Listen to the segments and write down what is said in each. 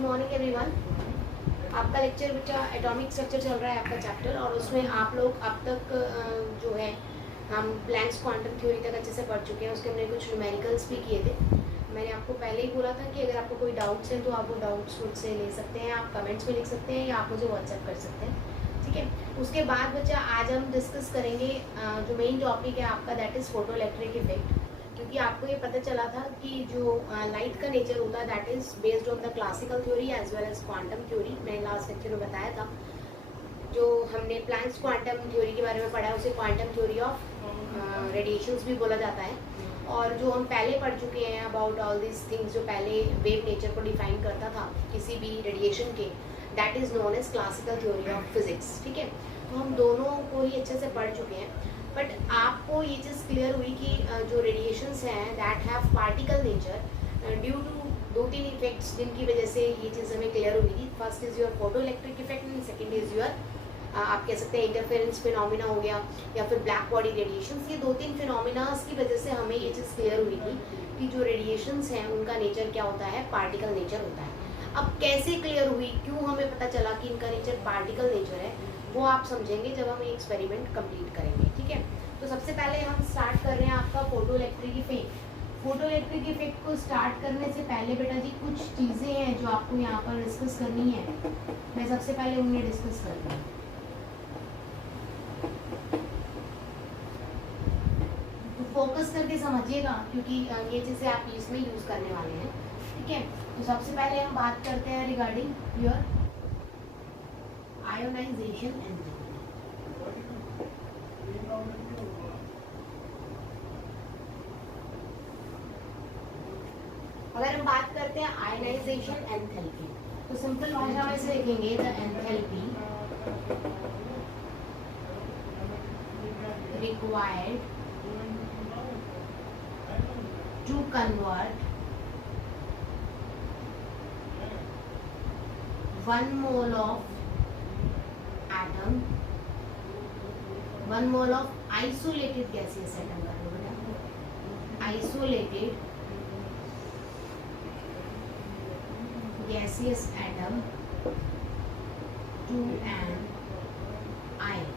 Morning everyone. आपका lecture बच्चा atomic structure चल रहा है आपका चैप्टर, और उसमें आप लोग अब तक जो है हम प्लैंक्स क्वांटम थ्योरी तक अच्छे से पढ़ चुके हैं। उसके हमने कुछ न्यूमेरिकल्स भी किए थे। मैंने आपको पहले ही बोला था कि अगर आपको कोई डाउट्स हैं तो आप वो डाउट्स मुझसे ले सकते हैं, आप कमेंट्स में लिख सकते हैं या आप मुझे व्हाट्सएप कर सकते हैं, ठीक है। उसके बाद बच्चा आज हम डिस्कस करेंगे जो मेन टॉपिक है आपका, that is photo electric effect. क्योंकि आपको ये पता चला था कि जो लाइट का नेचर होता है that is based on the classical theory as well as quantum theory. मैंने लास्ट लेक्चर में बताया था। जो हमने प्लैंक्स क्वांटम थ्योरी के बारे में पढ़ा है उसे क्वांटम थ्योरी ऑफ रेडिएशंस भी बोला जाता है। और जो हम पहले पढ़ चुके हैं अबाउट ऑल दिस थिंग्स, जो पहले वेव नेचर को डिफाइन करता था किसी भी रेडिएशन के, that is known as classical theory of physics, ठीक है। तो हम दोनों को ही अच्छे से पढ़ चुके हैं। बट आपको ये चीज़ क्लियर हुई कि जो रेडिएशंस हैं that have particle nature due to 2-3 effects, जिनकी वजह से ये चीज़ हमें क्लियर हुई थी। First is your photo electric effect and second is your आप कह सकते हैं इंटरफेरेंस फिनोमिना हो गया, या फिर ब्लैक बॉडी रेडिएशंस। ये 2-3 फिनोमिनास की वजह से हमें ये चीज़ क्लियर हुई थी कि जो रेडिएशंस हैं उनका नेचर क्या होता है, पार्टिकल नेचर होता है। अब कैसे क्लियर हुई, क्यों हमें पता चला कि इनका नेचर पार्टिकल नेचर है, वो आप समझेंगे जब हम ये एक्सपेरिमेंट कंप्लीट करेंगे, ठीक है। तो सबसे पहले हम स्टार्ट कर रहे हैं आपका photo electric effect. Photo electric effect को स्टार्ट करने से पहले बेटा जी कुछ चीज़ें हैं जो आपको यहाँ पर डिस्कस करनी है। मैं सबसे पहले उन्हें डिस्कस कर रही हूँ। तो फोकस करके समझिएगा क्योंकि ये चीज़ें आप इसमें यूज़ करने वाले हैं, ठीक है। तो सबसे पहले हम बात करते हैं रिगार्डिंग योर आयोनाइजेशन एंड अगर हम बात करते हैं आयनाइजेशन एंथैल्पी, तो सिंपल भाषा में से लिखेंगे the enthalpy required to convert 1 mole of atom, 1 mole of isolated gaseous atom कर लो बेटा, isolated gaseous atom to an ion।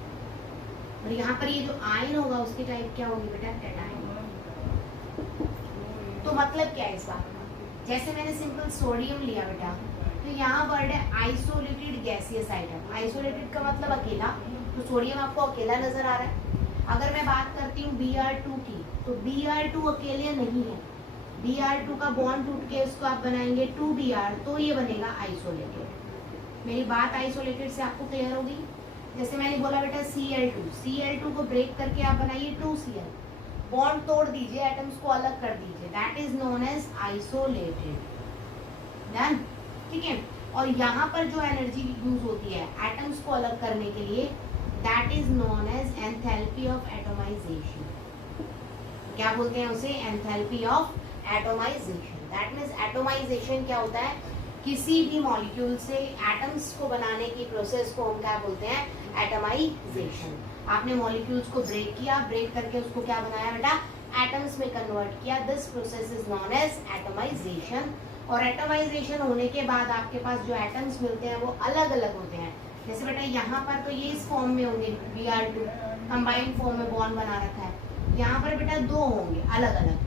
और यहाँ पर ये जो आयन होगा उसकी टाइप क्या होगी बेटा, कैटायन। तो मतलब क्या है इस बात का, जैसे मैंने सिंपल सोडियम लिया बेटा, तो यहाँ वर्ड है आइसोलेटेड गैसियस आइटम। आइसोलेटेड का मतलब अकेला, तो सोडियम आपको अकेला नजर आ रहा है। अगर मैं बात करती हूँ Br2 की, तो Br2 अकेले नहीं है। Br2 का बॉन्ड टूट के उसको आप बनाएंगे 2Br, तो ये बनेगा आइसोलेटेड। मेरी बात आइसोलेटेड से आपको क्लियर होगी। जैसे मैंने बोला बेटा Cl2 को ब्रेक करके आप बनाइए 2Cl, बॉन्ड तोड़ दीजिए, एटम्स को अलग कर दीजिए, that is known as isolated. Done, ठीक है। और यहाँ पर जो एनर्जी यूज होती है एटम्स को अलग करने के लिए, that is known as enthalpy of atomization. क्या बोलते हैं उसे, enthalpy of atomization. That means atomization क्या होता है, किसी भी मॉलिक्यूल से एटम्स को बनाने की प्रोसेस को हम क्या बोलते हैं, एटोमाइजेशन। आपने मॉलिक्यूल्स को ब्रेक किया, ब्रेक करके उसको क्या बनाया बेटा, एटम्स में कन्वर्ट किया, this process is known as atomization. और एटोमाइजेशन होने के बाद आपके पास जो एटम्स मिलते हैं वो अलग अलग होते हैं। जैसे बेटा यहाँ पर तो ये इस फॉर्म में होंगे, Br2 कंबाइंड फॉर्म में बॉन्ड बना रखा है। यहाँ पर बेटा 2 होंगे अलग अलग,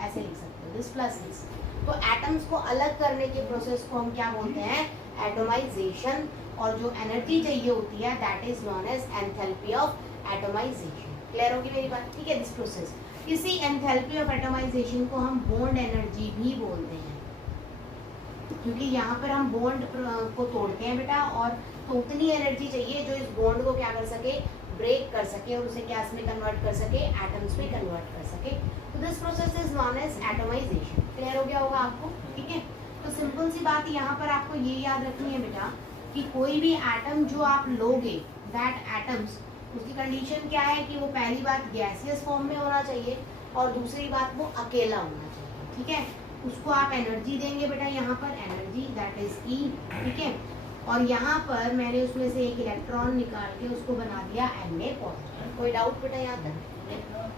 ऐसे लिख सकते हो, दिस प्लस दिस। तो एटम्स को अलग करने के प्रोसेस को हम क्या बोलते हैं, एटोमाइजेशन। और जो एनर्जी चाहिए होती है that is known as enthalpy of atomization. Clear होगी मेरी बात, ठीक है। दिस प्रोसेस, इसी एंथैल्पी ऑफ एटोमाइजेशन को हम बॉन्ड एनर्जी भी बोलते हैं, क्योंकि यहाँ पर हम बॉन्ड को तोड़ते हैं बेटा, और तो उतनी एनर्जी चाहिए जो इस बॉन्ड को क्या कर सके, ब्रेक कर सके, और उसे क्या में कन्वर्ट कर सके, एटम्स में कन्वर्ट कर सके। तो this process is known as atomization. Clear हो गया होगा आपको, ठीक है। तो सिंपल सी बात यहाँ पर आपको ये याद रखनी है बेटा कि कोई भी एटम जो आप लोगे, दैट एटम्स, उसकी कंडीशन क्या है कि वो पहली बात गैसियस फॉर्म में होना चाहिए, और दूसरी बात वो अकेला होना चाहिए, ठीक है। उसको आप एनर्जी देंगे बेटा, यहाँ पर एनर्जी दैट इज E, ठीक है। और यहाँ पर मैंने उसमें से एक इलेक्ट्रॉन निकाल के उसको बना दिया Na पॉजिटिव। कोई डाउट बेटा यहाँ तक?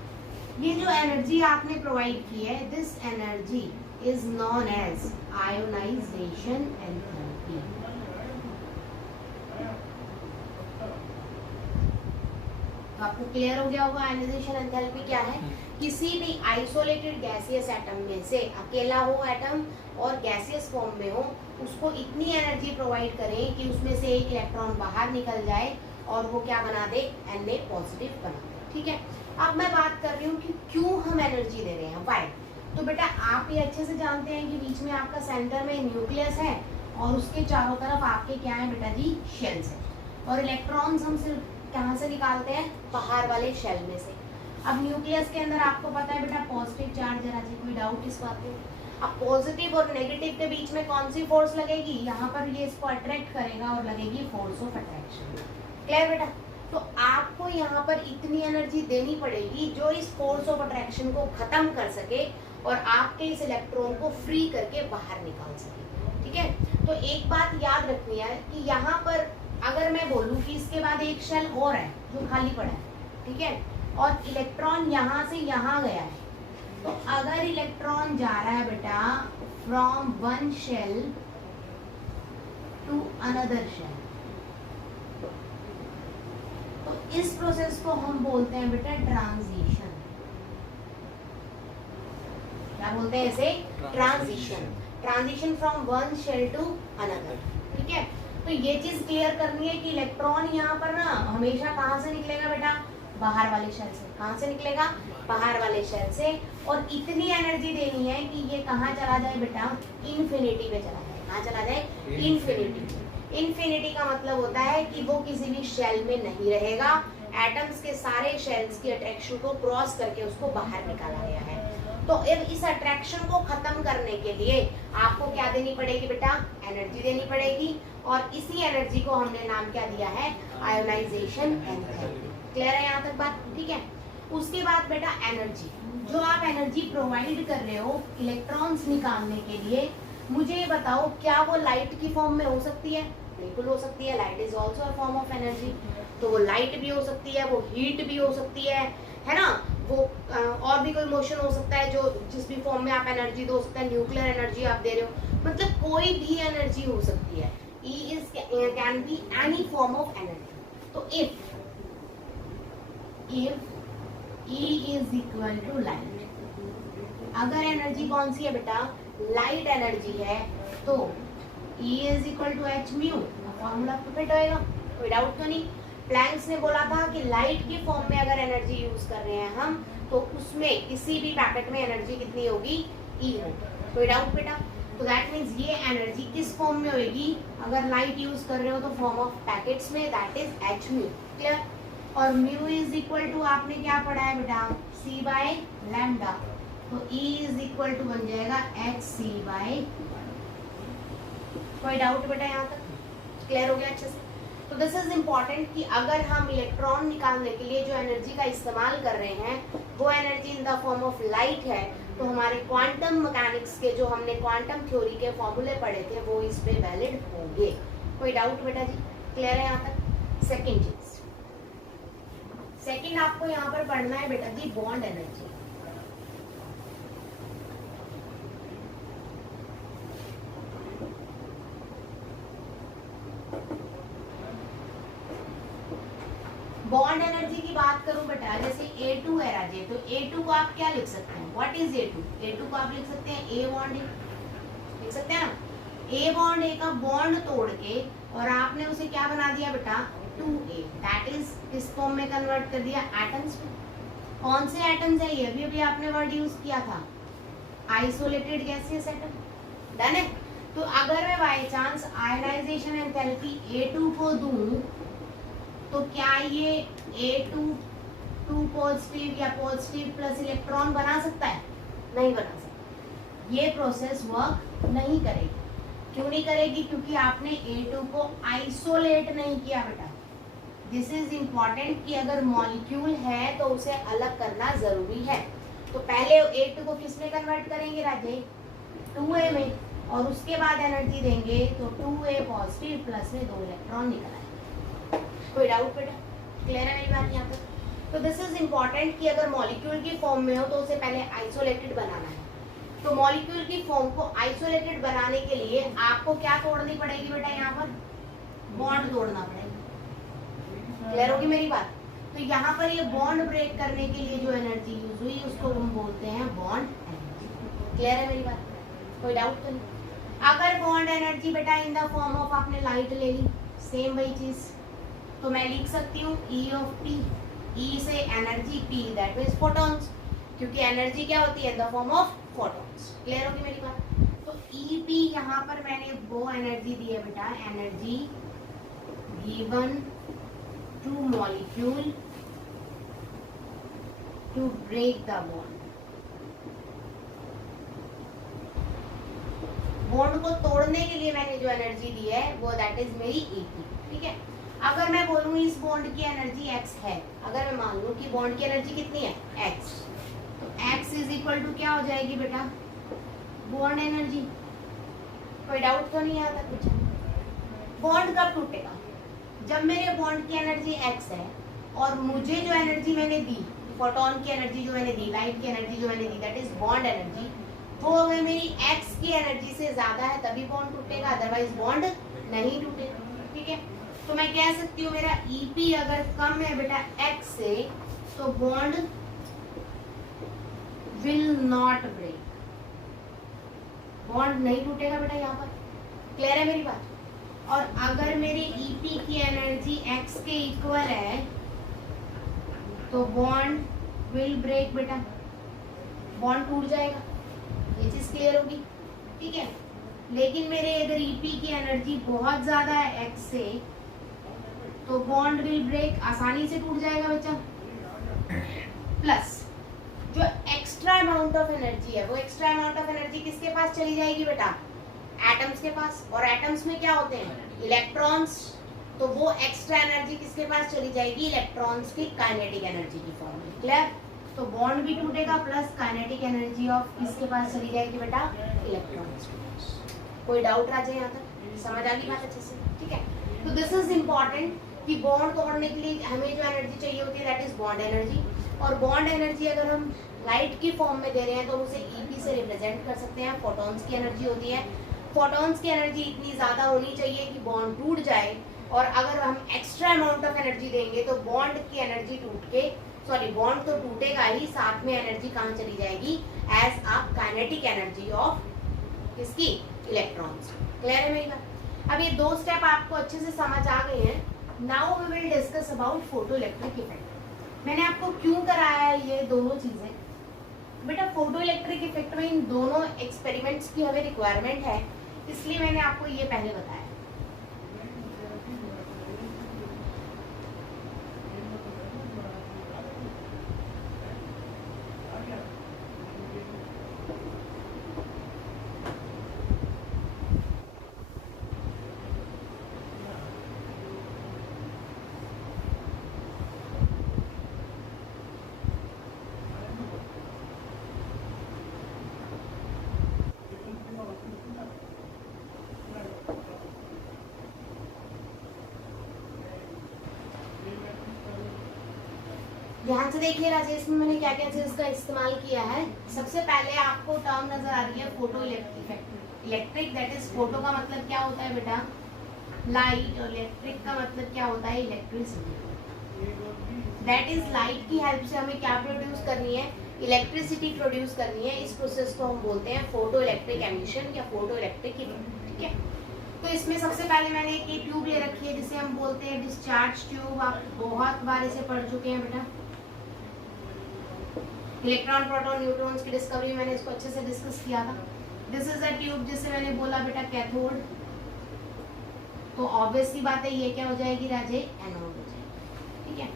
ये जो एनर्जी आपने प्रोवाइड की है, this energy is known as ionization enthalpy. तो आपको क्लियर हो गया होगा आयनाइजेशन एंथैल्पी क्या है। किसी भी आइसोलेटेड गैसियस एटम में से अकेला हो एटम और गैसियस फॉर्म में हो, उसको इतनी एनर्जी प्रोवाइड करें कि उसमें से एक इलेक्ट्रॉन बाहर निकल जाए और वो क्या बना दे, Na पॉजिटिव बना दे। ठीक है, अब मैं बात कर रही हूँ कि क्यों हम एनर्जी दे रहे हैं, व्हाई। तो बेटा आप ये अच्छे से जानते हैं कि बीच में आपका सेंटर में न्यूक्लियस है और उसके चारों तरफ आपके क्या है बेटा जी, शेल्स है, और इलेक्ट्रॉन्स हम सिर्फ कहाँ से निकालते हैं, बाहर वाले शेल में से। अब न्यूक्लियस के अंदर आपको पता है बेटा पॉजिटिव चार्ज है, राजी कोई डाउट इस बात में। अब पॉजिटिव और नेगेटिव के बीच में कौन सी फोर्स लगेगी, यहाँ पर ये इसको अट्रैक्ट करेगा और लगेगी फोर्स ऑफ अट्रैक्शन। क्लियर बेटा। तो आपको यहाँ पर इतनी एनर्जी देनी पड़ेगी जो इस फोर्स ऑफ अट्रैक्शन को खत्म कर सके और आपके इस इलेक्ट्रॉन को फ्री करके बाहर निकाल सके। ठीक है, तो एक बात याद रखनी है कि यहाँ पर अगर मैं बोलूँ कि इसके बाद एक शेल और है जो खाली पड़ा है, ठीक है, और इलेक्ट्रॉन यहाँ से यहाँ गया है, तो अगर इलेक्ट्रॉन जा रहा है बेटा from one shell to another shell, तो इस प्रोसेस को हम बोलते हैं बेटा ट्रांजिशन। क्या बोलते हैं इसे, transition. Transition from one shell to another. ठीक है, तो ये चीज क्लियर करनी है कि इलेक्ट्रॉन यहाँ पर ना हमेशा कहाँ से निकलेगा बेटा, बाहर वाले शेल से। कहाँ से निकलेगा, बाहर वाले शेल से, और इतनी एनर्जी देनी है कि ये कहाँ चला जाए बेटा, इन्फिनिटी पे चला जाए। कहाँ चला जाए, इन्फिनिटी। इन्फिनिटी का मतलब होता है कि वो किसी भी शेल में नहीं रहेगा, एटम्स के सारे शेल्स की अट्रैक्शन को क्रॉस करके उसको बाहर निकाला गया है। तो इस अट्रैक्शन को खत्म करने के लिए आपको क्या देनी पड़ेगी बेटा, एनर्जी देनी पड़ेगी, और इसी एनर्जी को हमने नाम क्या दिया है, आयोनाइजेशन एनर्जी। क्लियर है यहाँ तक बात, ठीक है। उसके बाद बेटा एनर्जी, जो आप एनर्जी प्रोवाइड कर रहे हो इलेक्ट्रॉन्स निकालने के लिए, मुझे ये बताओ क्या वो लाइट की फॉर्म में हो सकती है, बिल्कुल हो सकती है। Light is also a form of energy. तो वो लाइट भी हो सकती है, वो हीट भी हो सकती है ना, वो और भी कोई मोशन हो सकता है, जो जिस भी फॉर्म में आप एनर्जी दो सकते हैं, न्यूक्लियर एनर्जी आप दे रहे हो, मतलब कोई भी एनर्जी हो सकती है। E is can be any form of energy. तो if E is equal to light, अगर एनर्जी कौन सी है बेटा, लाइट एनर्जी है, तो E is equal to h mu, formula तो फिट होएगा, कोई डाउट तो नहीं। प्लैंक्स ने बोला था कि लाइट की फॉर्म में अगर एनर्जी यूज कर रहे हैं हम, तो उसमें किसी भी पैकेट में एनर्जी कितनी होगी, E होगी। कोई डाउट बेटा। तो दैट मीन्स ये एनर्जी किस फॉर्म में होगी, अगर लाइट यूज कर रहे हो तो फॉर्म ऑफ पैकेट्स में, that is h mu। Clear. और म्यू इज इक्वल टू आपने क्या पढ़ा है बेटा, c बाय लैम्डा, तो E इज इक्वल टू बन जाएगा hc बाय। कोई डाउट बेटा यहाँ तक, क्लियर हो गया अच्छे से। तो दिस इज इम्पॉर्टेंट कि अगर हम इलेक्ट्रॉन निकालने के लिए जो एनर्जी का इस्तेमाल कर रहे हैं वो energy in the form of light है, तो हमारे क्वांटम मैकेनिक्स के जो हमने क्वांटम थ्योरी के फॉर्मूले पढ़े थे वो इस पे वैलिड होंगे। कोई डाउट बेटा जी, क्लियर है यहाँ तक। सेकंड चीज, सेकंड आपको यहाँ पर पढ़ना है बेटा जी बॉन्ड एनर्जी। बॉन्ड एनर्जी की बात करूं बेटा, जैसे A2 है राजे, तो A2 को आप क्या लिख सकते हैं, व्हाट इज A2? A2 को आप लिख सकते हैं A बॉन्ड A, लिख सकते हैं ना। A बॉन्ड A का बॉन्ड तोड़ के और आपने उसे क्या बना दिया बेटा 2A, दैट इज किस फॉर्म में कन्वर्ट कर दिया, एटम्स में। कौन से एटम्स है, ये भी अभी आपने वर्ड यूज किया था, आइसोलेटेड गैसियस एटम। डन है। तो अगर मैं by chance ionization enthalpy A2 को दूं, तो क्या ये A2 2 पॉजिटिव या पॉजिटिव प्लस इलेक्ट्रॉन बना सकता है, नहीं बना सकता। ये प्रोसेस वर्क नहीं करेगी। क्यों नहीं करेगी, क्योंकि आपने A2 को आइसोलेट नहीं किया बेटा। दिस इज इम्पॉर्टेंट कि अगर मॉलिक्यूल है तो उसे अलग करना जरूरी है। तो पहले A2 को किस में कन्वर्ट करेंगे राजे, 2A में, और उसके बाद एनर्जी देंगे तो 2A पॉजिटिव प्लस में 2 इलेक्ट्रॉन निकल आए। कोई डाउट बेटा, क्लियर है मेरी बात यहाँ तक। तो दिस इज इम्पॉर्टेंट कि अगर मॉलिक्यूल की फॉर्म में हो तो उसे पहले आइसोलेटेड बनाना है, तो मॉलिक्यूल की फॉर्म को आइसोलेटेड बनाने के लिए आपको क्या तोड़नी पड़ेगी बेटा, यहाँ पर बॉन्ड तोड़ना पड़ेगा। क्लियर होगी मेरी बात? तो यहाँ पर ये बॉन्ड ब्रेक करने के लिए जो एनर्जी यूज हुई उसको हम बोलते हैं बॉन्ड एनर्जी। क्लियर है मेरी बात? कोई डाउट तो नहीं? अगर बॉन्ड एनर्जी बेटा इन द फॉर्म ऑफ आपने लाइट ले ली, सेम वही चीज, तो मैं लिख सकती हूँ E ऑफ T, E से energy, T that means photons, क्योंकि एनर्जी क्या होती है इन the form of photons. Clear होगी मेरी बात? तो EP यहाँ पर मैंने वो एनर्जी दी है बेटा, energy given to molecule to break the bond. Bond को तोड़ने के लिए मैंने जो एनर्जी दी है वो दैट इज मेरी EP। ठीक है, अगर मैं बोलूँ इस बॉन्ड की एनर्जी x है, अगर मैं मान लूँ कि बॉन्ड की एनर्जी कितनी है x, तो x इज इक्वल टू क्या हो जाएगी बेटा, बॉन्ड एनर्जी। कोई डाउट तो नहीं आता कुछ? बॉन्ड कब टूटेगा? जब मेरे बॉन्ड की एनर्जी x है और मुझे जो एनर्जी मैंने दी, फोटोन की एनर्जी जो मैंने दी, लाइट की एनर्जी जो मैंने दी दैट इज बॉन्ड एनर्जी, वो अगर मेरी x की एनर्जी से ज्यादा है तभी बॉन्ड टूटेगा, अदरवाइज बॉन्ड नहीं टूटेगा। ठीक है, तो मैं कह सकती हूँ मेरा EP अगर कम है बेटा x से तो bond will not break, bond नहीं टूटेगा बेटा यहाँ पर। क्लियर है मेरी बात? और अगर मेरी EP की एनर्जी x के इक्वल है तो बॉन्ड विल ब्रेक बेटा, बॉन्ड टूट जाएगा। ये चीज क्लियर होगी? ठीक है, लेकिन मेरे अगर EP की एनर्जी बहुत ज्यादा है x से तो बॉन्ड विल ब्रेक, आसानी से टूट जाएगा बच्चा। प्लस जो एक्स्ट्रा अमाउंट ऑफ एनर्जी है वो एक्स्ट्रा अमाउंट ऑफ एनर्जी किसके पास चली जाएगी बेटा, एटम्स के पास, और एटम्स में क्या होते हैं इलेक्ट्रॉन्स, तो वो एक्स्ट्रा एनर्जी किसके पास चली जाएगी, इलेक्ट्रॉन्स की काइनेटिक एनर्जी की फॉर्म में। क्लियर? तो बॉन्ड भी टूटेगा प्लस काइनेटिक एनर्जी ऑफ किसके पास चली जाएगी बेटा, इलेक्ट्रॉन्स के पास। कोई डाउट आ जाए यहाँ तक? समझ आ गई बात अच्छे से? ठीक है, तो दिस इज इम्पॉर्टेंट कि बॉन्ड तोड़ने के लिए हमें जो एनर्जी चाहिए होती है दैट इज बॉन्ड एनर्जी, और बॉन्ड एनर्जी अगर हम लाइट की फॉर्म में दे रहे हैं तो उसे EP से रिप्रेजेंट कर सकते हैं। फोटॉन्स की एनर्जी होती है, फोटॉन्स की एनर्जी इतनी ज्यादा होनी चाहिए कि बॉन्ड टूट जाए, और अगर हम एक्स्ट्रा अमाउंट ऑफ एनर्जी देंगे तो बॉन्ड की एनर्जी टूट के, सॉरी बॉन्ड तो टूटेगा ही, साथ में एनर्जी कहाँ चली जाएगी, as a kinetic energy of किसकी, इलेक्ट्रॉन्स। क्लियर है मेरी बात? अब ये दो स्टेप आपको अच्छे से समझ आ गए हैं। Now we will discuss about photo electric effect. मैंने आपको क्यों कराया है ये दोनों चीजें बेटा, फोटो इलेक्ट्रिक इफेक्ट में इन दोनों एक्सपेरिमेंट्स की हमें रिक्वायरमेंट है, इसलिए मैंने आपको ये पहले बताया। ध्यान से देखिए राजेश, में मैंने क्या क्या चीज का इस्तेमाल किया है। सबसे पहले आपको टर्म नजर आ रही है photo electric. Electric that is, photo का मतलब क्या होता है बेटा, लाइट, और इलेक्ट्रिक का मतलब क्या होता है, इलेक्ट्रिसिटी। दैट इज लाइट की हेल्प से हमें क्या प्रोड्यूस करनी है, इलेक्ट्रिसिटी प्रोड्यूस करनी है। इस प्रोसेस को हम बोलते हैं फोटो इलेक्ट्रिक एमिशन या फोटो इलेक्ट्रिक इफेक्ट। ठीक है, तो इसमें सबसे पहले मैंने एक ट्यूब ले रखी है जिसे हम बोलते हैं डिस्चार्ज ट्यूब। आप बहुत बार इसे पढ़ चुके हैं बेटा, इलेक्ट्रॉन प्रोटॉन न्यूट्रॉन्स की डिस्कवरी मैंने इसको अच्छे से डिस्कस किया था। दिस इज अ ट्यूब जिसे मैंने बोला बेटा कैथोड, तो ऑब्वियसली बात है ये क्या हो जाएगी राजे, एनोड हो जाएगी। ठीक है,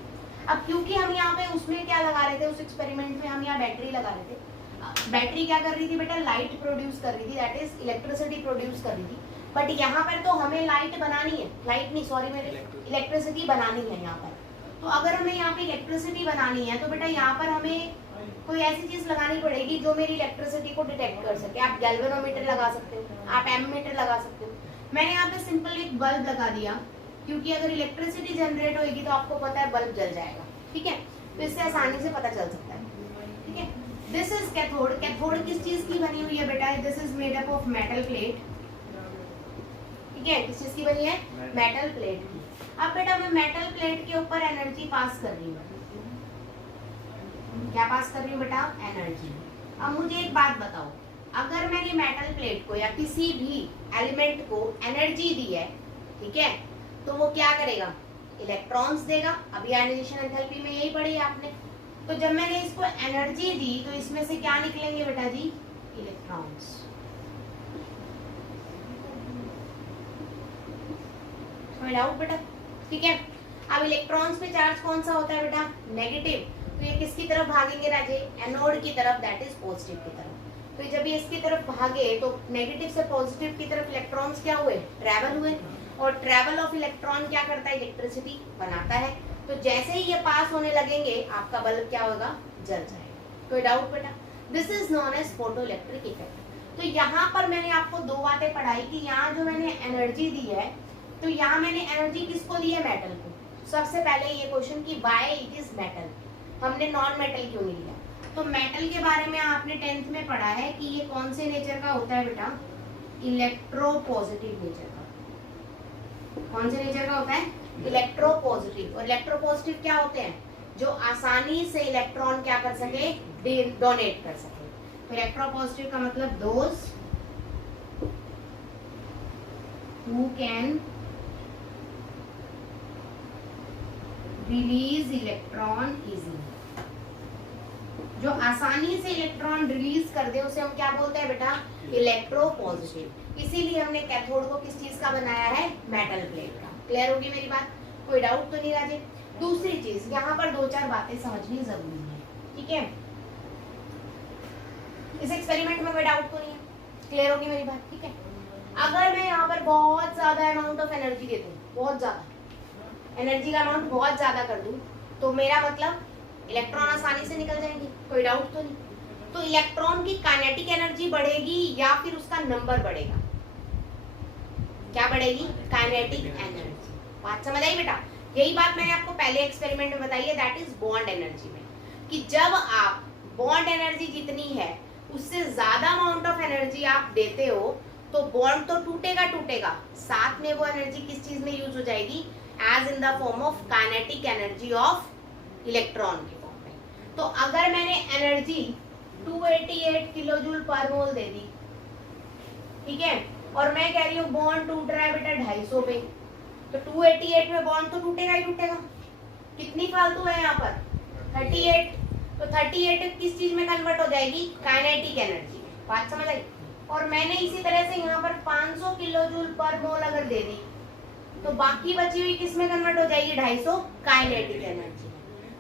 अब क्योंकि हम यहाँ पे उसमें क्या लगा रहे थे, उस एक्सपेरिमेंट में हम यहाँ बैटरी लगा रहे थे। बैटरी क्या कर रही थी बेटा, लाइट प्रोड्यूस कर रही थी, दैट इज इलेक्ट्रिसिटी प्रोड्यूस कर रही थी। बट यहाँ पर तो हमें लाइट बनानी है, लाइट नहीं सॉरी मेरे, इलेक्ट्रिसिटी बनानी है यहाँ पर। तो अगर हमें यहाँ पे इलेक्ट्रिसिटी बनानी है तो बेटा यहाँ पर हमें कोई ऐसी चीज लगानी पड़ेगी जो मेरी इलेक्ट्रिसिटी को डिटेक्ट कर सके। आप गैल्वेनोमीटर लगा सकते हो, आप एमीटर लगा सकते हो। मैंने यहाँ पे सिंपल एक बल्ब लगा दिया, क्योंकि अगर इलेक्ट्रिसिटी जनरेट होगी तो आपको पता है बल्ब जल जाएगा। ठीक है, तो इससे आसानी से पता चल सकता है। ठीक है, दिस इज कैथोड। कैथोड किस चीज की बनी हुई है बेटा? This is made up of metal plate. ठीक है, किस चीज की बनी है? मेटल प्लेट की। अब बेटा मैं मेटल प्लेट के ऊपर एनर्जी पास कर रही हूँ। क्या पास कर रही हूँ बेटा? एनर्जी। अब मुझे एक बात बताओ, अगर मैंने मेटल प्लेट को या किसी भी एलिमेंट को एनर्जी दी है, ठीक है, तो वो क्या करेगा? इलेक्ट्रॉन्स देगा। अभी आयनाइजेशन एंथैल्पी में यही पढ़ी आपने। तो जब मैंने इसको एनर्जी दी तो इसमें से क्या निकलेंगे बेटा जी? इलेक्ट्रॉन्स। समझ आओ बेटा? ठीक है। अब इलेक्ट्रॉन्स पे चार्ज कौन सा होता है बेटा? नेगेटिव। तो ये किसकी तरफ भागेंगे राजे? एनोड की तरफ, दैट इज पॉजिटिव की तरफ। तो जब ये इसकी तरफ भागे तो नेगेटिव से पॉजिटिव की तरफ इलेक्ट्रॉन्स क्या हुए? ट्रैवल हुए। और ट्रैवल ऑफ इलेक्ट्रॉन क्या करता है? इलेक्ट्रिसिटी बनाता है। तो जैसे ही ये पास होने लगेंगे आपका बल्ब क्या होगा? जल जाएगा। कोई डाउट बेटा? This is known as photo electric effect. तो यहाँ पर मैंने आपको दो बातें पढ़ाई कि यहाँ जो मैंने एनर्जी दी है, तो यहाँ मैंने एनर्जी किसको दी है? मेटल को। सबसे पहले ये क्वेश्चन कि व्हाई इट इज मेटल, हमने नॉन मेटल क्यों नहीं लिया? तो मेटल के बारे में आपने 10th में पढ़ा है कि ये कौन से नेचर का होता है बेटा? इलेक्ट्रोपॉजिटिव नेचर का। कौन से नेचर का होता है? इलेक्ट्रोपॉजिटिव। और इलेक्ट्रोपॉजिटिव क्या होते हैं? जो आसानी से इलेक्ट्रॉन क्या कर सके? डोनेट कर सके। तो इलेक्ट्रोपॉजिटिव का मतलब those who can release electron easily. जो आसानी से इलेक्ट्रॉन रिलीज कर दे उसे हम क्या बोलते हैं बेटा? इलेक्ट्रोपॉजिटिव। इसीलिए हमने कैथोड को किस चीज का बनाया है? मेटल प्लेट का। क्लियर होगी मेरी बात? कोई डाउट तो नहीं राजे? दूसरी चीज, यहाँ पर दो चार बातें समझनी जरूरी है। ठीक है, इस एक्सपेरिमेंट में कोई डाउट तो नहीं है? क्लियर होगी मेरी बात? ठीक है। अगर मैं यहाँ पर बहुत ज्यादा अमाउंट ऑफ एनर्जी दे दूं, बहुत ज्यादा एनर्जी का अमाउंट बहुत ज्यादा कर दूं, तो मेरा मतलब इलेक्ट्रॉन आसानी से निकल जाएंगे। कोई डाउट तो नहीं? तो इलेक्ट्रॉन की काइनेटिक एनर्जी बढ़ेगी या फिर उसका नंबर बढ़ेगा? क्या बढ़ेगी? Kinetic energy. बात समझ आई बेटा? यही बात मैंने आपको पहले एक्सपेरिमेंट में बताई है, दैट इज बॉन्ड एनर्जी में, कि जब आप बॉन्ड एनर्जी जितनी है उससे ज्यादा अमाउंट ऑफ एनर्जी आप देते हो तो बॉन्ड तो टूटेगा टूटेगा, साथ में वो एनर्जी किस चीज में यूज हो जाएगी? As in the form of kinetic energy of electron के फॉर्म में। तो अगर मैंने एनर्जी 288 किलो जूल पर मोल दे दी, ठीक है, और मैं कह रही हूँ बॉन्ड टूट रहा है बेटा 250 पे, तो 288 में बॉन्ड तो टूटेगा ही टूटेगा। कितनी फालतू है यहाँ पर? 38। तो 38 किस चीज में कन्वर्ट हो जाएगी? काइनेटिक एनर्जी में। बात समझ आई? और मैंने इसी तरह से यहाँ पर 500 किलो जूल पर मोल अगर दे दी तो बाकी बची हुई किस में कन्वर्ट हो जाएगी? 250 काइनेटिक एनर्जी।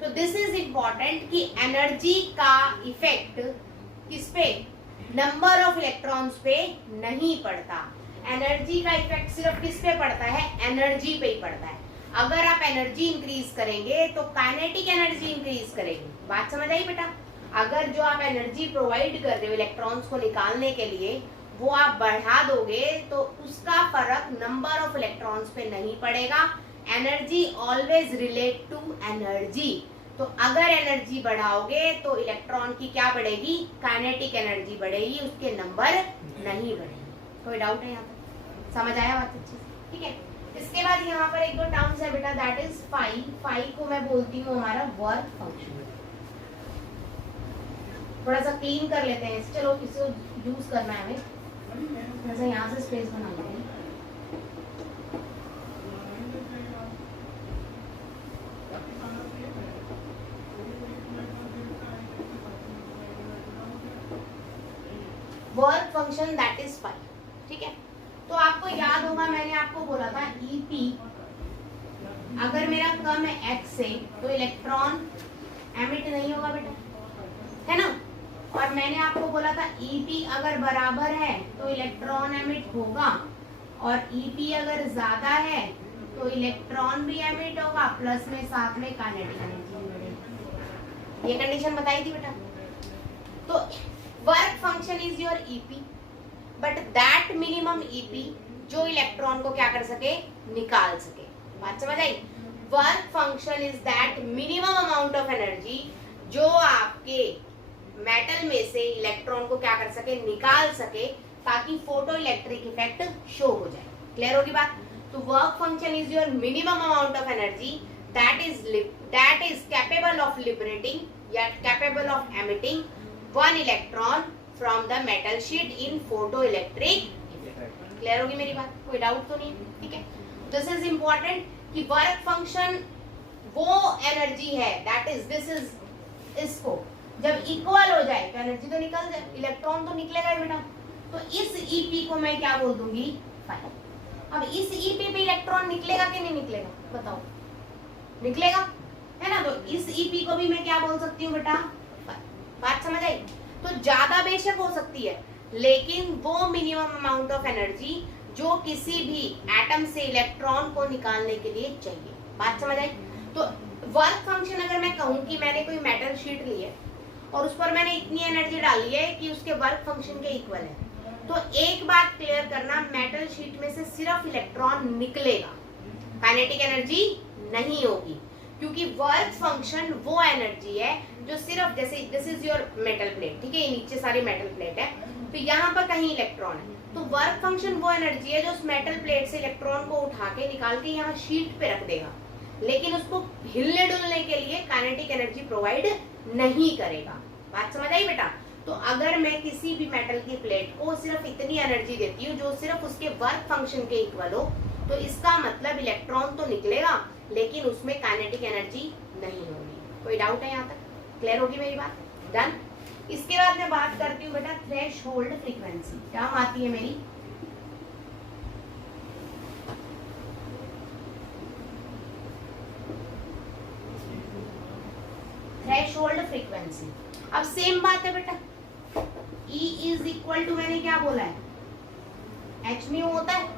तो दिस इज इम्पोर्टेंट कि एनर्जी का इफेक्ट किस पे? नंबर ऑफ इलेक्ट्रॉन्स पे नहीं पड़ता। एनर्जी का इफेक्ट सिर्फ किस पे पड़ता है? एनर्जी पे ही पड़ता है। अगर आप एनर्जी इंक्रीज करेंगे तो काइनेटिक एनर्जी इंक्रीज करेगी। बात समझ आई बेटा? अगर जो आप एनर्जी प्रोवाइड कर रहे हो इलेक्ट्रॉन्स को निकालने के लिए वो आप बढ़ा दोगे तो उसका फर्क नंबर ऑफ इलेक्ट्रॉन्स पे नहीं पड़ेगा। Energy always relate to energy. तो अगर एनर्जी बढ़ाओगे तो इलेक्ट्रॉन की क्या बढ़ेगी? काइनेटिक एनर्जी बढ़ेगी, उसके नंबर नहीं बढ़ेंगे। कोई डाउट है यहाँ पर? समझ आया बात अच्छी से? ठीक है। इसके बाद यहाँ पर एक दो टर्म्स है बेटा, दैट इज फाई। फाई को मैं बोलती हूँ हमारा वर्क फंक्शन। थोड़ा सा क्लीन कर लेते हैं, चलो किसी को यूज करना है हमें, थोड़ा सा यहाँ से स्पेस बना लेते हैं। Work function that is phi. ठीक है, तो आपको याद होगा मैंने आपको बोला था ईपी अगर मेरा कम है x से तो इलेक्ट्रॉन एमिट नहीं होगा बेटा, है ना? और मैंने आपको बोला था ईपी अगर बराबर है तो इलेक्ट्रॉन एमिट होगा, और ईपी अगर ज्यादा है तो इलेक्ट्रॉन भी एमिट होगा, प्लस में साथ में काइनेटिक एनर्जी बढ़ेगी। ये कंडीशन बताई थी बेटा। तो work function is your EP, but that minimum EP जो इलेक्ट्रॉन को क्या कर सके? निकाल सके। बात समझ आई? Work function is that minimum amount of energy जो आपके मेटल में से इलेक्ट्रॉन को क्या कर सके, निकाल सके, ताकि फोटो इलेक्ट्रिक इफेक्ट शो हो जाए। क्लियर होगी बात? तो work function is your minimum amount of energy that is capable of liberating या capable of emitting one electron from the metal sheet in photo electric effect. Clear होगी मेरी बात? कोई डाउट तो नहीं? ठीक है, दिस इज इंपॉर्टेंट कि वर्क फंक्शन वो एनर्जी है दैट इज दिस इज इसको जब इक्वल हो जाए तो एनर्जी तो निकल जाए, इलेक्ट्रॉन तो निकलेगा ही बेटा। तो इस ईपी को मैं क्या बोल दूंगी, 5। अब इस ईपी पे इलेक्ट्रॉन निकलेगा कि नहीं निकलेगा, बताओ? निकलेगा, है ना? तो इस ईपी को भी मैं क्या बोल सकती हूँ बेटा, 5। बात समझ आई? तो ज्यादा बेशक हो सकती है, लेकिन वो मिनिमम अमाउंट ऑफ एनर्जी जो किसी भी एटम से इलेक्ट्रॉन को निकालने के लिए चाहिए। बात समझ आई? तो वर्क फंक्शन अगर मैं कहूँ कि मैंने कोई मेटल शीट ली है और उस पर मैंने इतनी एनर्जी डाली है कि उसके वर्क फंक्शन के इक्वल है, तो एक बात क्लियर करना, मेटल शीट में से सिर्फ इलेक्ट्रॉन निकलेगा, काइनेटिक एनर्जी नहीं होगी, क्योंकि वर्क फंक्शन वो एनर्जी है जो सिर्फ, जैसे this is your metal plate, ठीक है, ये नीचे सारी मेटल प्लेट है, तो यहाँ पर कहीं इलेक्ट्रॉन है, तो वर्क फंक्शन वो एनर्जी है जो उस मेटल प्लेट से इलेक्ट्रॉन को उठा के निकाल के यहाँ शीट पे रख देगा, लेकिन उसको हिलने डुलने के लिए काइनेटिक एनर्जी प्रोवाइड नहीं करेगा। बात समझ आई बेटा? तो अगर मैं किसी भी मेटल की प्लेट को सिर्फ इतनी एनर्जी देती हूँ जो सिर्फ उसके वर्क फंक्शन के इक्वल हो, तो इसका मतलब इलेक्ट्रॉन तो निकलेगा लेकिन उसमें काइनेटिक एनर्जी नहीं होगी। कोई डाउट है यहाँ तक? क्लियर होगी मेरी बात? डन। इसके बाद मैं बात करती हूँ बेटा थ्रेशोल्ड फ्रीक्वेंसी, क्या आती है मेरी? Threshold frequency. अब सेम बात है बेटा, E इज इक्वल टू, मैंने क्या बोला है, h म्यू होता है।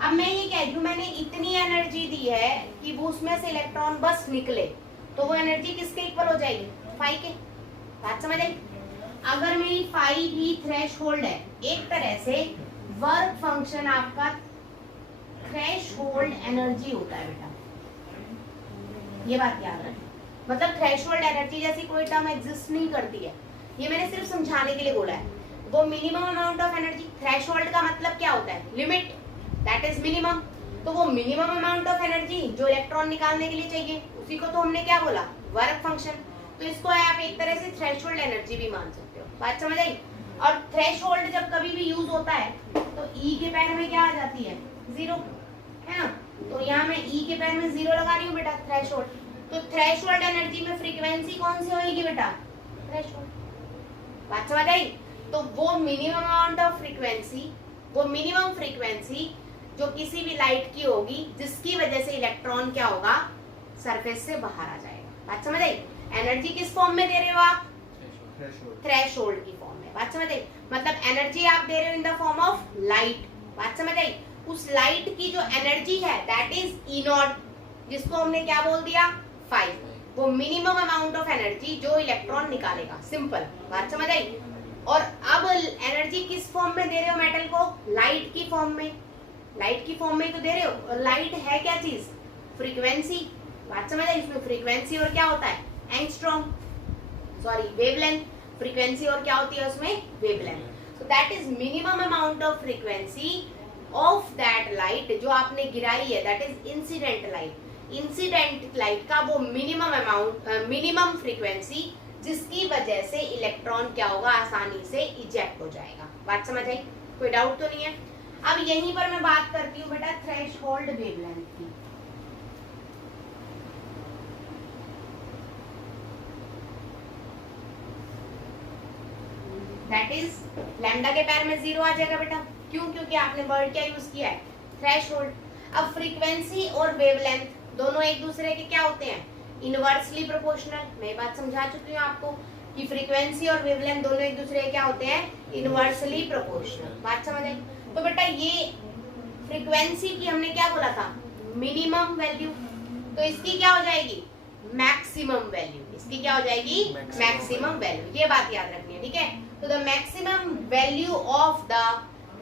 अब मैं ये कह दूं मैंने इतनी एनर्जी दी है कि वो उसमें से इलेक्ट्रॉन बस निकले, तो वो एनर्जी किसके इक्वल हो जाएगी, 5 के। बात समझ आई? अगर मेरी 5 भी थ्रेशोल्ड है, एक तरह से वर्क फंक्शन आपका थ्रेशोल्ड एनर्जी होता है बेटा, ये बात याद रखें। मतलब थ्रेशोल्ड एनर्जी जैसी कोई टर्म एग्जिस्ट नहीं करती है, ये मैंने सिर्फ समझाने के लिए बोला है। वो minimum amount of energy, threshold का मतलब क्या होता है, लिमिट, दैट इज मिनिमम। तो वो मिनिमम अमाउंट ऑफ एनर्जी जो इलेक्ट्रॉन निकालने के लिए चाहिए, उसी को तो हमने क्या बोला, वर्क फंक्शन। तो इसको आप एक तरह से थ्रेशोल्ड एनर्जी भी मान सकते हो। बात समझ आई? और थ्रेशोल्ड जब कभी भी यूज होता है तो ई के पैर में क्या आ जाती है, 0, है ना? तो यहाँ मैं ई के पैर में 0 लगा रही हूँ बेटा, थ्रेशोल्ड। तो थ्रेशोल्ड एनर्जी में फ्रीक्वेंसी कौन सी होगी बेटा, थ्रेशोल्ड। बात समझ आई? तो वो मिनिमम अमाउंट ऑफ फ्रीक्वेंसी, वो मिनिमम फ्रीक्वेंसी जो किसी भी लाइट की होगी, जिसकी वजह से इलेक्ट्रॉन क्या होगा, सरफेस से बाहर आ जाएगा। बात समझ आई? एनर्जी किस फॉर्म में दे रहे हो आप, थ्रेशोल्ड की फॉर्म में। बात समझ आई? मतलब एनर्जी आप दे रहे हो इन द फॉर्म ऑफ लाइट। बात समझ आई? उस लाइट की जो एनर्जी है दैट इज ई नॉट, जिसको हमने क्या बोल दिया, 5, वो मिनिमम अमाउंट ऑफ एनर्जी जो इलेक्ट्रॉन निकालेगा, सिंपल। बात समझ आई? और अब एनर्जी किस फॉर्म में दे रहे हो मेटल को, लाइट की फॉर्म में, लाइट की फॉर्म में तो दे रहे हो। और लाइट है क्या चीज, फ्रीक्वेंसी। बात समझ आई? इसमें फ्रीक्वेंसी और क्या होता है, एंगस्ट्रॉम, सॉरी वेवलेंथ। फ्रीक्वेंसी और क्या होती है उसमें, wavelength. So that is minimum amount of frequency of that light जो आपने गिराई है, that is incident light. Incident light का वो मिनिमम अमाउंट, मिनिमम फ्रीक्वेंसी जिसकी वजह से इलेक्ट्रॉन क्या होगा, आसानी से इजेक्ट हो जाएगा। बात समझ आई? कोई डाउट तो नहीं है? अब यहीं पर मैं बात करती हूँ बेटा थ्रेशोल्ड वेवलेंथ की। दैट इज लैम्डा के पैर में 0 आ जाएगा बेटा, क्यों? क्योंकि आपने वर्ड क्या यूज किया है, थ्रेशोल्ड। अब फ्रीक्वेंसी और वेवलेंथ दोनों एक दूसरे के क्या होते हैं, इनवर्सली प्रोपोर्शनल। मैं ये बात समझा चुकी हूँ आपको कि फ्रीक्वेंसी और वेवलेंथ दोनों एक दूसरे के क्या होते हैं, इनवर्सली प्रोपोर्शनल। बात समझ आई? तो बेटा ये फ्रीक्वेंसी की हमने क्या बोला था, मिनिमम वैल्यू, तो इसकी क्या हो जाएगी, मैक्सिमम वैल्यू। इसकी क्या हो जाएगी, मैक्सिमम वैल्यू। ये बात याद रखनी है, ठीक है? तो the maximum value of the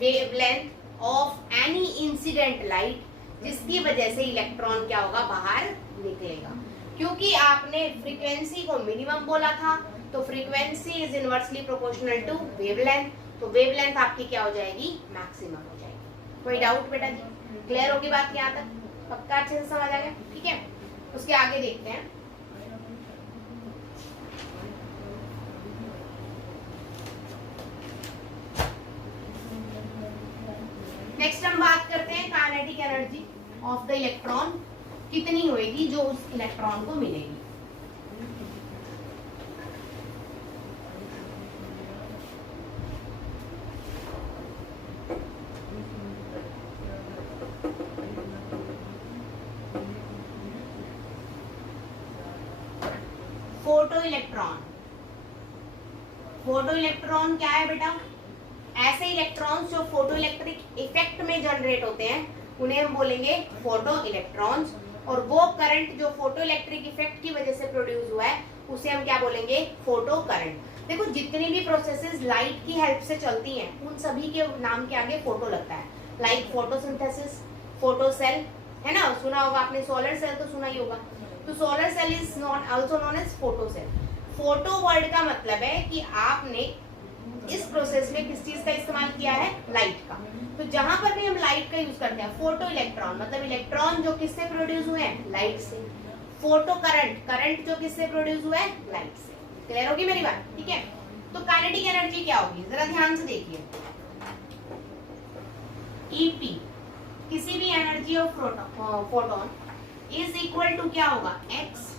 wavelength of any incident light, जिसकी वजह से इलेक्ट्रॉन क्या होगा, बाहर निकलेगा। क्योंकि आपने फ्रीक्वेंसी को मिनिमम बोला था, तो frequency is inversely proportional to wavelength, तो वेवलेंथ आपकी क्या हो जाएगी, मैक्सिमम हो जाएगी। कोई डाउट बेटा जी? क्लियर होगी बात यहाँ तक? पक्का अच्छे से समझ आ गया? ठीक है, उसके आगे देखते हैं। नेक्स्ट हम बात करते हैं kinetic energy of the electron, कितनी होएगी जो उस इलेक्ट्रॉन को मिलेगी। फोटो इलेक्ट्रॉन, फोटो इलेक्ट्रॉन क्या है बेटा? ऐसे इलेक्ट्रॉन्स जो फोटो इलेक्ट्रिक इफेक्ट में जनरेट होते हैं उन्हें हम बोलेंगे फोटो इलेक्ट्रॉन्स, और वो करंट जो फोटो इलेक्ट्रिक इफेक्ट की वजह से प्रोड्यूस हुआ है उसे हम क्या बोलेंगे, फोटो करंट। देखो जितनी भी प्रोसेसेस लाइट की हेल्प से चलती हैं उन सभी के नाम के आगे फोटो लगता है, लाइक फोटोसिंथेसिस, फोटो सेल, है ना, सुना होगा आपने, सोलर सेल तो सुना ही होगा। तो solar cell is also known as photo cell. Photo word का मतलब है कि आपने इस प्रोसेस में किस चीज का इस्तेमाल किया है, लाइट का। तो जहां पर भी हम लाइट का यूज करते हैं, फोटो इलेक्ट्रॉन मतलब इलेक्ट्रॉन जो किससे प्रोड्यूस हुए हैं, लाइट से। फोटो करंट, करंट जो किससे प्रोड्यूस हुआ है, लाइट से। क्लियर होगी मेरी बात? ठीक है, तो काइनेटिक एनर्जी क्या होगी, जरा ध्यान से देखिए। ईपी, किसी भी energy of photon is equal to क्या होगा, एक्स,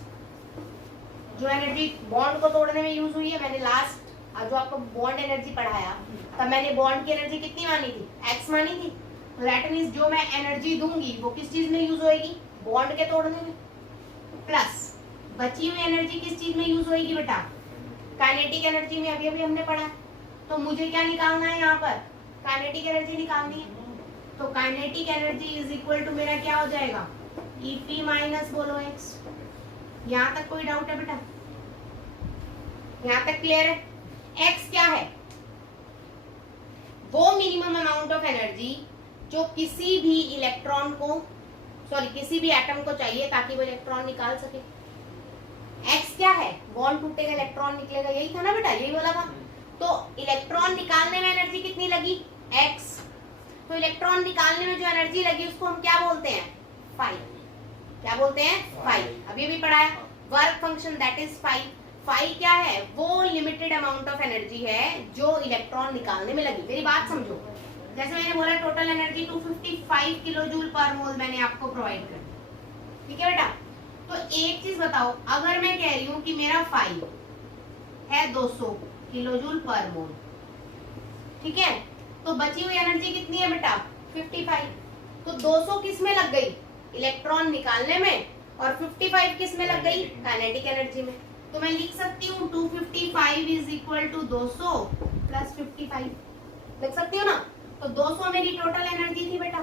जो एनर्जी बॉन्ड को तोड़ने में यूज हुई है। मैंने लास्ट जो आपको बॉन्ड एनर्जी पढ़ाया तब मैंने बॉन्ड की एनर्जी कितनी मानी थी, एक्स मानी थी। तो दैट मींस जो मैं एनर्जी दूंगी वो किस चीज में यूज होएगी, बॉन्ड के तोड़ने में, प्लस बची हुई एनर्जी किस चीज में यूज होएगी बेटा, काइनेटिक एनर्जी में। अभी अभी हमने पढ़ा। तो मुझे क्या निकालना है यहाँ पर, काइनेटिक एनर्जी निकालनी है। तो kinetic energy is equal to मेरा क्या हो जाएगा, ईपी माइनस बोलो एक्स। यहाँ तक कोई डाउट है बेटा? यहाँ तक क्लियर है? एक्स क्या है, वो मिनिमम अमाउंट ऑफ एनर्जी जो किसी भी इलेक्ट्रॉन को, सॉरी किसी भी एटम को चाहिए ताकि वो इलेक्ट्रॉन निकाल सके। एक्स क्या है, बॉन्ड टूटेगा इलेक्ट्रॉन निकलेगा, यही था ना बेटा, यही बोला था। तो इलेक्ट्रॉन निकालने में एनर्जी कितनी लगी, एक्स। तो इलेक्ट्रॉन निकालने में जो एनर्जी लगी उसको हम क्या बोलते हैं, फाई। क्या बोलते हैं, फाई। अभी भी पढ़ाया, work function that is phi. Phi क्या है, वो लिमिटेड अमाउंट ऑफ एनर्जी है जो इलेक्ट्रॉन निकालने में लगी। मेरी बात समझो, जैसे मैंने बोला टोटल एनर्जी 255 किलो जूल पर मोल मैंने आपको प्रोवाइड कर दी, ठीक है बेटा। तो एक चीज बताओ, अगर मैं कह रही हूँ कि मेरा फाई है 200 किलो जूल पर मोल, ठीक है, तो बची हुई एनर्जी कितनी है बेटा, 55। तो 200 किस में लग गई, इलेक्ट्रॉन निकालने में, और 55 किस में लग गई, काइनेटिक एनर्जी में। तो मैं लिख सकती हूँ 255 इज इक्वल टू 200 प्लस 55, लिख सकती हूँ ना। तो 200 मेरी टोटल एनर्जी थी बेटा,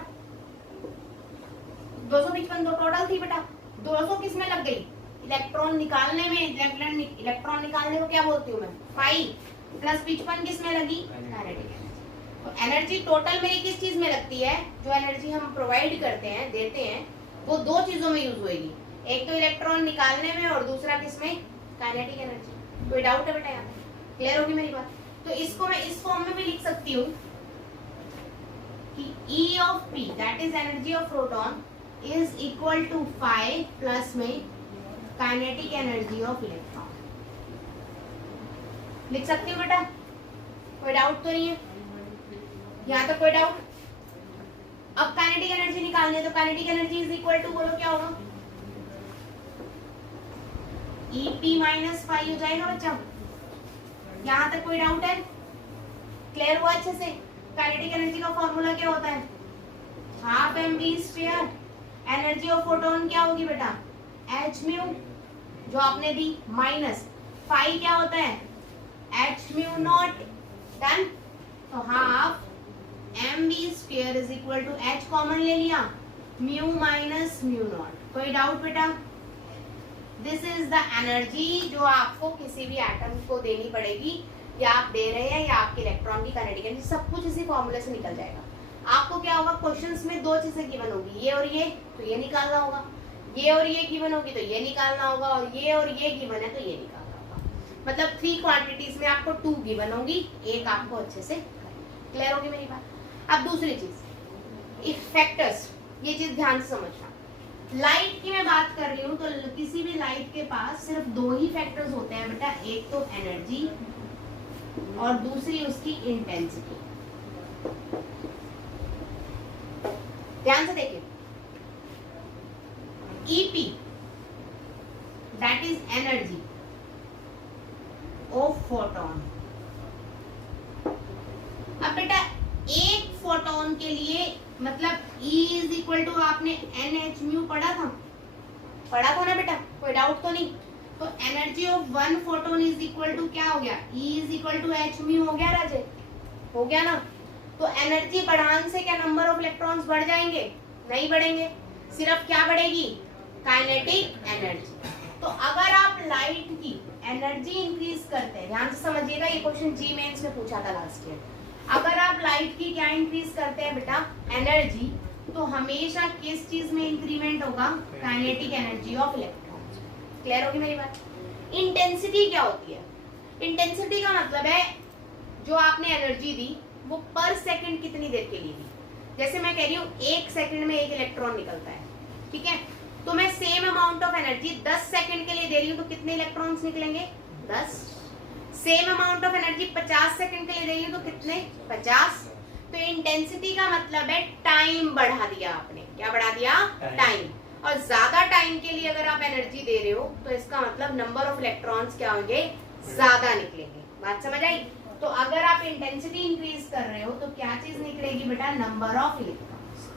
255 तो टोटल थी बेटा। 200 किस में लग गई, इलेक्ट्रॉन निकालने में। इलेक्ट्रॉन निकालने को क्या बोलती हूँ मैं, फाई, प्लस 55 किस में लगी, काइनेटिक एनर्जी। तो एनर्जी टोटल मेरी किस चीज में लगती है, जो एनर्जी हम प्रोवाइड करते हैं, देते हैं, वो दो चीजों में यूज होगी, एक तो इलेक्ट्रॉन निकालने में और दूसरा किसमें, काइनेटिक एनर्जी। कोई डाउट है बेटा यहाँ? क्लियर होगी मेरी बात? तो इसको मैं इस फॉर्म में भी लिख सकती हूँ कि E of P that is energy of proton is equal to 5 plus में काइनेटिक एनर्जी ऑफ इलेक्ट्रॉन। लिख सकती हूँ बेटा? कोई डाउट तो नहीं है यहाँ तक? कोई डाउट? अब काइनेटिक एनर्जी निकालनी है, तो kinetic energy is equal to, बोलो क्या होगा, EP माइनस 5 हो जाएगा बच्चा। यहाँ तक कोई डाउट है? क्लियर हुआ अच्छे से? काइनेटिक एनर्जी का फॉर्मूला क्या होता है, half mv square. Energy of photon क्या होगी बेटा, h म्यू जो आपने दी, माइनस 5 क्या होता है, h म्यू नॉट। डन। तो half mv square is equal to h common ले लिया, म्यू माइनस म्यू नॉट। कोई डाउट बेटा? दिस इज द एनर्जी जो आपको किसी भी एटम को देनी पड़ेगी, या आप दे रहे हैं, या आपके इलेक्ट्रॉन की काइनेटिक एनर्जी, सब कुछ इसी फॉर्मूले से निकल जाएगा। आपको क्या होगा, क्वेश्चंस में दो चीजें गिवन होगी, ये और ये, तो ये निकालना होगा, ये और ये गिवन होगी तो ये निकालना होगा, और ये गिवन है तो ये निकालना होगा। मतलब 3 क्वांटिटीज में आपको 2 गिवन होंगी, एक आपको अच्छे से क्लियर होगी मेरी बात। अब दूसरी चीज इफेक्टर्स, ये चीज ध्यान से समझना। लाइट की मैं बात कर रही हूँ तो किसी भी लाइट के पास सिर्फ 2 ही फैक्टर्स होते हैं बेटा, एक तो एनर्जी और दूसरी उसकी इंटेंसिटी। ध्यान से देखिए, EP that is energy of photon. अब बेटा एक फोटोन के लिए मतलब E इज इक्वल टू, आपने NH म्यू पढ़ा था ना बेटा, कोई डाउट तो नहीं। तो energy of 1 photon is equal to क्या हो गया, E is equal to H mu हो गया राजे, हो गया ना। तो एनर्जी बढ़ाने से क्या नंबर ऑफ इलेक्ट्रॉन्स बढ़ जाएंगे, नहीं बढ़ेंगे, सिर्फ क्या बढ़ेगी, काइनेटिक एनर्जी। तो अगर आप लाइट की एनर्जी इंक्रीज करते हैं, ध्यान से समझिएगा, ये क्वेश्चन जी मेंस में पूछा था लास्ट ईयर। अगर आप लाइट की क्या इंक्रीज करते हैं बेटा, एनर्जी, तो हमेशा किस चीज में इंक्रीमेंट होगा, kinetic energy of electrons. Clear होगी मेरी बात। इंटेंसिटी क्या होती है, इंटेंसिटी का मतलब है जो आपने एनर्जी दी वो पर सेकंड कितनी देर के लिए दी। जैसे मैं कह रही हूँ 1 सेकंड में 1 इलेक्ट्रॉन निकलता है, ठीक है, तो मैं same amount of energy 10 second के लिए दे रही हूँ तो कितने इलेक्ट्रॉन्स निकलेंगे, 10। Same amount of energy 50 second के लिए दे रही हूँ तो कितने, 50। तो इंटेंसिटी का मतलब है टाइम बढ़ा दिया आपने, क्या बढ़ा दिया, टाइम। और ज्यादा टाइम के लिए अगर आप एनर्जी दे रहे हो तो इसका मतलब नंबर ऑफ इलेक्ट्रॉन्स क्या होंगे, ज्यादा निकलेंगे। बात समझ आई। तो अगर आप इंटेंसिटी इंक्रीज कर रहे हो तो क्या चीज निकलेगी बेटा, नंबर ऑफ इलेक्ट्रॉन्स।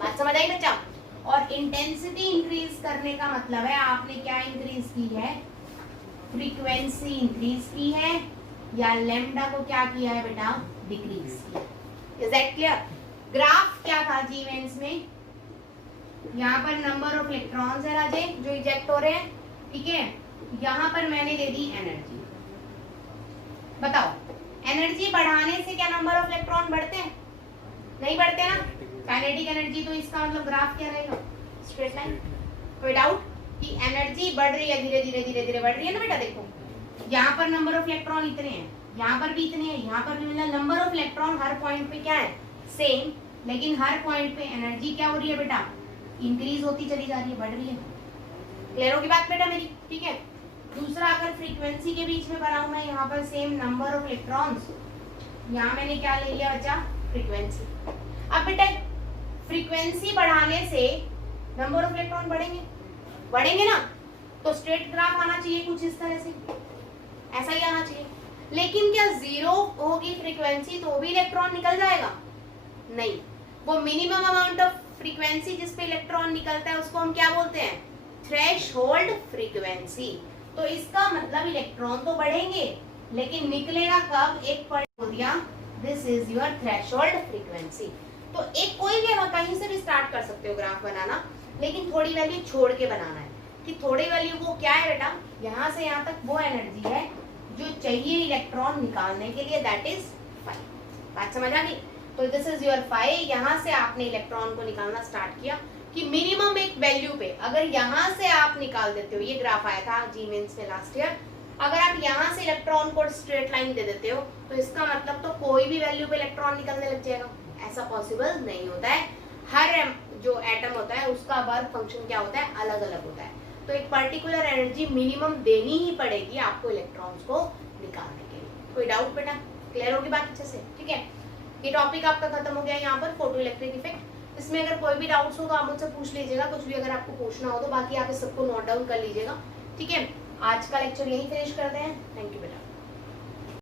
बात समझ आई बच्चा। और इंटेंसिटी इंक्रीज करने का मतलब है आपने क्या इंक्रीज की है, फ्रीक्वेंसी इंक्रीज की है, या लैम्डा को क्या किया है बेटा, डिक्रीज किया। Is that clear. ग्राफ क्या था जी मेंस में, यहाँ पर नंबर ऑफ इलेक्ट्रॉन्स है राजे जो इजेक्ट हो रहे हैं, ठीक है, यहाँ पर मैंने दे दी एनर्जी। बताओ एनर्जी बढ़ाने से क्या नंबर ऑफ इलेक्ट्रॉन बढ़ते हैं, नहीं बढ़ते ना, काइनेटिक एनर्जी। तो इसका मतलब ग्राफ क्या रहेगा, स्ट्रेट लाइन। कोई डाउट कि एनर्जी बढ़ रही है, धीरे धीरे धीरे धीरे बढ़ रही है ना बेटा। देखो यहाँ पर नंबर ऑफ इलेक्ट्रॉन इतने हैं, यहाँ पर भी इतने हैं, यहाँ पर भी, मतलब number of electron her point पे क्या है, सेम, लेकिन हर पॉइंट पे एनर्जी क्या हो रही है बेटा, इंक्रीज होती चली जा रही है, बढ़ रही है। क्लियर होगी बात बेटा मेरी, ठीक है। दूसरा अगर फ्रीक्वेंसी के बीच में बनाऊं मैं, यहाँ पर सेम नंबर ऑफ इलेक्ट्रॉन्स, यहाँ मैंने क्या ले लिया बच्चा, फ्रीक्वेंसी। अब बेटा फ्रीक्वेंसी बढ़ाने से नंबर ऑफ इलेक्ट्रॉन बढ़ेंगे, बढ़ेंगे ना, तो स्ट्रेट ग्राफ आना चाहिए कुछ इस तरह से, ऐसा ही आना चाहिए। लेकिन क्या 0 होगी फ्रीक्वेंसी तो भी इलेक्ट्रॉन निकल जाएगा, नहीं। वो मिनिमम अमाउंट ऑफ फ्रीक्वेंसी जिस पे इलेक्ट्रॉन निकलता है उसको हम क्या बोलते हैं, थ्रेशोल्ड फ्रीक्वेंसी। तो इसका मतलब इलेक्ट्रॉन तो बढ़ेंगे लेकिन निकलेगा कब, एक पॉइंट हो दिया, this is your threshold frequency. तो एक कोई भी हम कहीं से भी स्टार्ट कर सकते हो ग्राफ बनाना, लेकिन थोड़ी वैल्यू छोड़ के बनाना है कि थोड़ी वैल्यू वो क्या है बेटा, यहाँ से यहाँ तक वो एनर्जी है जो चाहिए इलेक्ट्रॉन निकालने के लिए, दैट इज 5। बात समझ आ गई। तो दिस इज योर 5। यहाँ से आपने इलेक्ट्रॉन को निकालना स्टार्ट किया कि मिनिमम एक वैल्यू पे अगर यहाँ से आप निकाल देते हो, ये ग्राफ आया था जी मेंस में लास्ट ईयर, अगर आप यहाँ से इलेक्ट्रॉन को स्ट्रेट लाइन दे देते हो तो इसका मतलब तो कोई भी वैल्यू पे इलेक्ट्रॉन निकलने लग जाएगा। ऐसा पॉसिबल नहीं होता है। हर जो एटम होता है उसका वर्क फंक्शन क्या होता है, अलग अलग होता है। तो एक पर्टिकुलर एनर्जी मिनिमम देनी ही पड़ेगी आपको इलेक्ट्रॉन्स को निकालने के लिए। कोई डाउट बेटा, क्लियर होगी बात अच्छे से, ठीक है। ये टॉपिक आपका खत्म हो गया यहाँ पर, फोटो इलेक्ट्रिक इफेक्ट। इसमें अगर कोई भी डाउट्स हो तो आप मुझसे पूछ लीजिएगा, कुछ भी अगर आपको पूछना हो तो, बाकी आप इस सबको नोट डाउन कर लीजिएगा, ठीक है। आज का लेक्चर यही फिनिश करते हैं। थैंक यू बेटा।